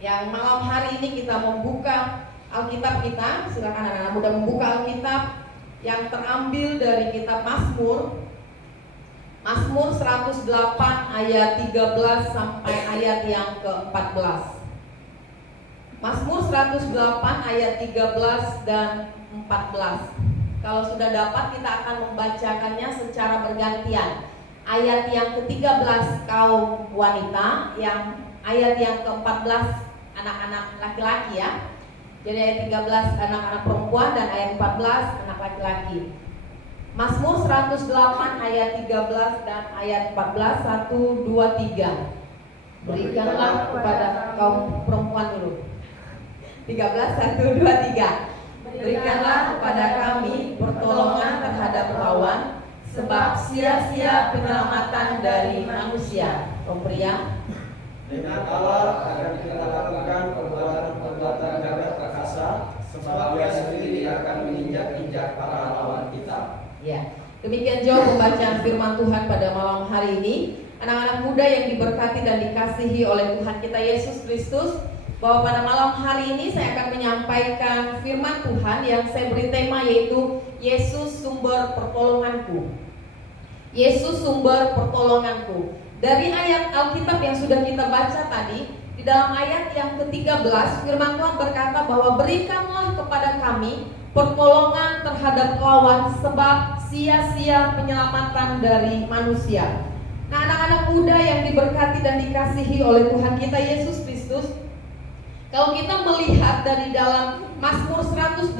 Yang malam hari ini kita membuka Alkitab kita. Silakan anak-anak muda membuka Alkitab yang terambil dari kitab Mazmur. Mazmur 108 ayat 13 sampai ayat yang ke-14. Mazmur 108 ayat 13 dan 14. Kalau sudah dapat, kita akan membacakannya secara bergantian. Ayat yang ke-13 kaum wanita, yang ayat yang ke-14 anak-anak laki-laki ya. Jadi ayat 13 anak-anak perempuan dan ayat 14 anak laki-laki. Mazmur 108 ayat 13 dan ayat 14. 1, 2, 3. Berikanlah kepada kaum perempuan dulu. 13, 1, 2, 3. Berikanlah kepada kami pertolongan terhadap lawan, sebab sia-sia penyelamatan dari manusia. Kaum pria, dengan Allah akan kita lakukan perbuatan gagah perkasa, sebab Dia sendiri akan menginjak-injak para lawan kita. Ya, demikian jauh pembacaan firman Tuhan pada malam hari ini. Anak-anak muda yang diberkati dan dikasihi oleh Tuhan kita Yesus Kristus, bahwa pada malam hari ini saya akan menyampaikan firman Tuhan yang saya beri tema, yaitu Yesus sumber pertolonganku. Yesus sumber pertolonganku. Dari ayat Alkitab yang sudah kita baca tadi, di dalam ayat yang ke-13 firman Tuhan berkata bahwa berikanlah kepada kami pertolongan terhadap lawan, sebab sia-sia penyelamatan dari manusia. Nah, anak-anak muda yang diberkati dan dikasihi oleh Tuhan kita Yesus Kristus, kalau kita melihat dari dalam Mazmur 108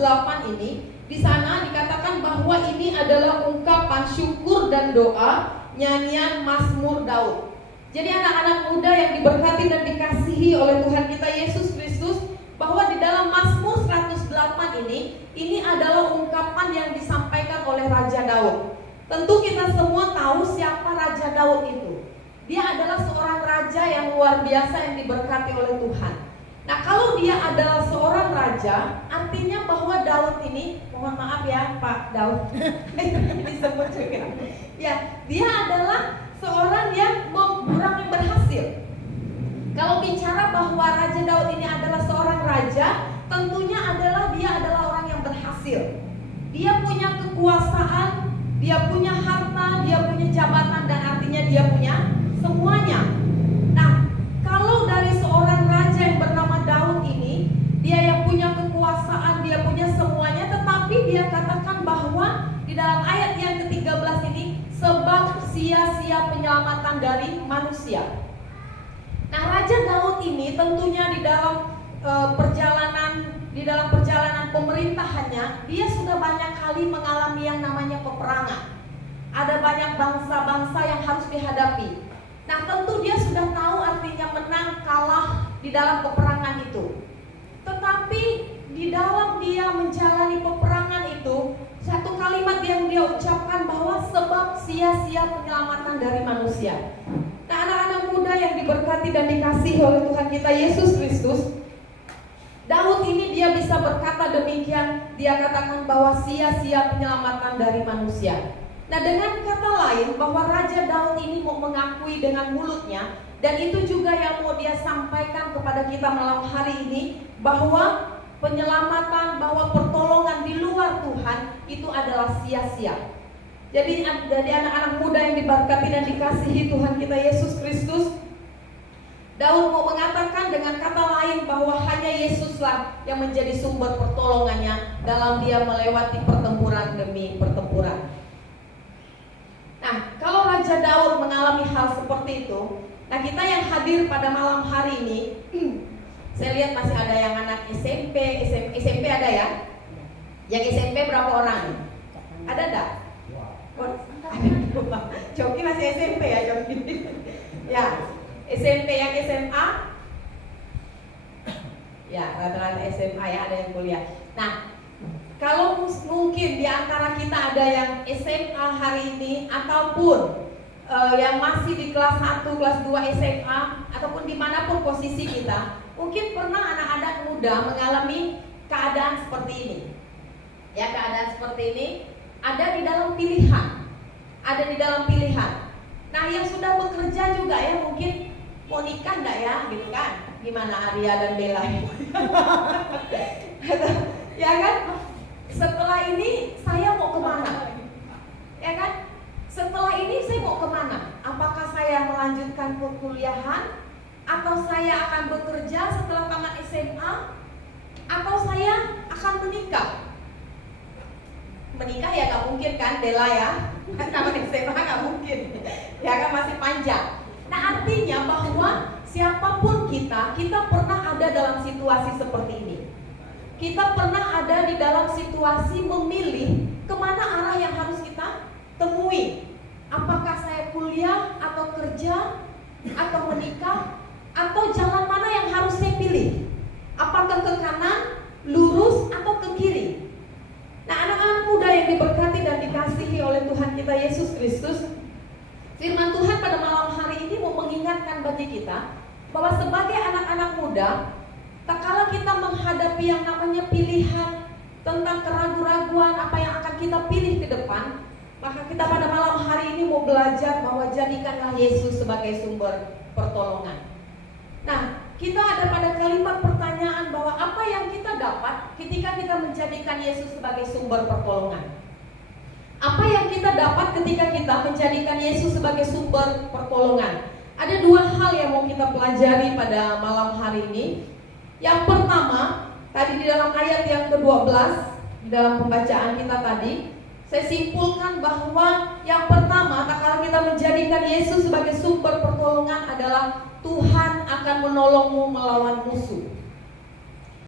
ini, di sana dikatakan bahwa ini adalah ungkapan syukur dan doa, nyanyian Mazmur Daud. Jadi anak-anak muda yang diberkati dan dikasihi oleh Tuhan kita Yesus Kristus, bahwa di dalam Mazmur 108 ini adalah ungkapan yang disampaikan oleh Raja Daud. Tentu kita semua tahu siapa Raja Daud itu. Dia adalah seorang raja yang luar biasa yang diberkati oleh Tuhan. Nah, kalau dia adalah seorang raja, artinya bahwa Daud ini, mohon maaf ya Pak Daud, disebut juga. Ya, dia adalah seorang yang orang yang berhasil. Kalau bicara bahwa Raja Daud ini adalah seorang raja, tentunya dia adalah orang yang berhasil. Dia punya kekuasaan, dia punya harta, dia punya jabatan, dan artinya dia punya semuanya. Nah, kalau dari seorang raja yang bernama Daud ini, dia yang punya kekuasaan, dia punya semuanya, tetapi dia katakan bahwa di dalam ayat yang ke-13 ini, sebab sia-sia penyelamatan dari manusia. Nah, Raja Daud ini tentunya di dalam perjalanan pemerintahannya, dia sudah banyak kali mengalami yang namanya peperangan. Ada banyak bangsa-bangsa yang harus dihadapi. Nah, tentu dia sudah tahu artinya menang kalah di dalam peperangan itu. Tetapi di dalam dia menjalani peperangan itu, satu kalimat yang dia ucapkan bahwa sebab sia-sia penyelamatan dari manusia. Nah, anak-anak muda yang diberkati dan dikasihi oleh Tuhan kita Yesus Kristus, Daud ini dia bisa berkata demikian. Dia katakan bahwa sia-sia penyelamatan dari manusia. Nah, dengan kata lain, bahwa Raja Daud ini mau mengakui dengan mulutnya, dan itu juga yang mau dia sampaikan kepada kita malam hari ini, bahwa penyelamatan, bahwa pertolongan di luar Tuhan itu adalah sia-sia. Jadi dari anak-anak muda yang diberkati dan dikasihi Tuhan kita Yesus Kristus, Daud mau mengatakan dengan kata lain bahwa hanya Yesuslah yang menjadi sumber pertolongannya dalam dia melewati pertempuran demi pertempuran. Nah, kalau Raja Daud mengalami hal seperti itu, nah kita yang hadir pada malam hari ini, saya lihat masih ada yang anak SMP ada ya? Yang SMP berapa orang? Ada enggak? Coki masih SMP ya, Coki. Ya, SMP, yang SMA? Ya, rata-rata SMA ya, ada yang kuliah. Nah, kalau mungkin di antara kita ada yang SMA hari ini, ataupun yang masih di kelas 1, kelas 2 SMA, ataupun dimanapun posisi kita, mungkin pernah anak-anak muda mengalami keadaan seperti ini. Ya, keadaan seperti ini ada di dalam pilihan. Ada di dalam pilihan. Nah, yang sudah bekerja juga ya, mungkin mau nikah enggak ya, gitu kan? Gimana Arya dan Bella? Ya kan? Setelah ini saya mau kemana? Ya kan? Setelah ini saya mau kemana? Apakah saya melanjutkan perkuliahan? Atau saya akan bekerja setelah tamat SMA? Atau saya akan menikah? Menikah ya gak mungkin kan Bella ya? Kan tamat SMA gak mungkin. Ya kan masih panjang. Nah artinya bahwa siapapun kita pernah ada dalam situasi seperti ini. Kita pernah ada di dalam situasi memilih kemana arah yang harus kita temui. Apakah saya kuliah atau kerja atau menikah, atau jalan mana yang harus saya pilih? Apakah ke kanan, lurus, atau ke kiri? Nah anak-anak muda yang diberkati dan dikasihi oleh Tuhan kita Yesus Kristus, firman Tuhan pada malam hari ini mau mengingatkan bagi kita bahwa sebagai anak-anak muda, tak kala kita menghadapi yang namanya pilihan tentang keraguan-raguan apa yang akan kita pilih ke depan, maka kita pada malam hari ini mau belajar bahwa jadikanlah Yesus sebagai sumber pertolongan. Nah, kita ada pada kalimat pertanyaan bahwa apa yang kita dapat ketika kita menjadikan Yesus sebagai sumber pertolongan? Apa yang kita dapat ketika kita menjadikan Yesus sebagai sumber pertolongan? Ada dua hal yang mau kita pelajari pada malam hari ini. Yang pertama, tadi di dalam ayat yang ke-12, di dalam pembacaan kita tadi, saya simpulkan bahwa yang pertama, tak kala kita menjadikan Yesus sebagai sumber pertolongan adalah Tuhan akan menolongmu melawan musuh.